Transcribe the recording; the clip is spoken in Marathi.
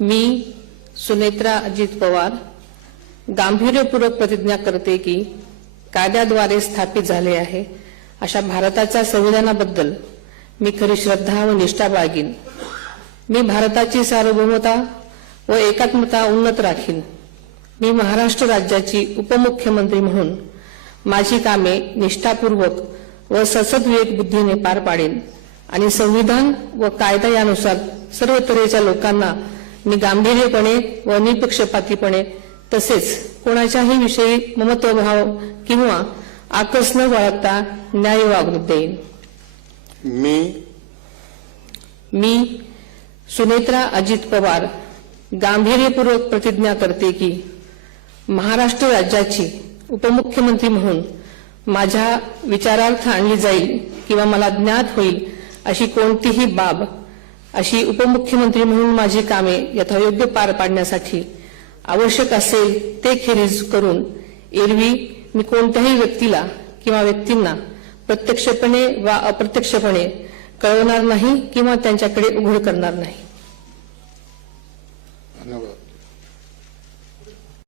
मी सुनेत्रा अजित पवार गांभीर्यपूर्वक प्रतिज्ञा करते की कायद्याद्वारे स्थापित झाले आहे अशा भारताच्या संविधानाबद्दल मी खरी श्रद्धा व निष्ठा बाळगीन। मी भारताची सार्वभौमता व एकात्मता उन्नत राखीन। मी महाराष्ट्र राज्याची उपमुख्यमंत्री म्हणून माझी कामे निष्ठापूर्वक व सद्विवेक बुद्धीने पार पाडेन आणि संविधान व कायदा यानुसार सर्व तऱ्हेच्या लोकांना मी गांभीर्यपणे व निपक्षपातीपणे तसेच कोणाच्याही विषयी ममत्वभाव किंवा आकस न बाळगता न्याय वागणूक देईन। मी सुनेत्रा अजित पवार गांभीर्यपूर्वक प्रतिज्ञा करते की महाराष्ट्र राज्याची उपमुख्यमंत्री म्हणून माझ्या विचारार्थ आणली जाईल किंवा मला ज्ञात होईल अशी कोणतीही बाब अशी उपमुख्यमंत्री म्हणून माझी कामे यथायोग्य पार पाडण्यासाठी आवश्यक असेल ते खेरीज करून एरवी मी कोणत्याही व्यक्तीला किंवा व्यक्तींना प्रत्यक्षपणे वा अप्रत्यक्षपणे कळवणार नाही किंवा त्यांच्याकडे उघड करणार नाही। धन्यवाद।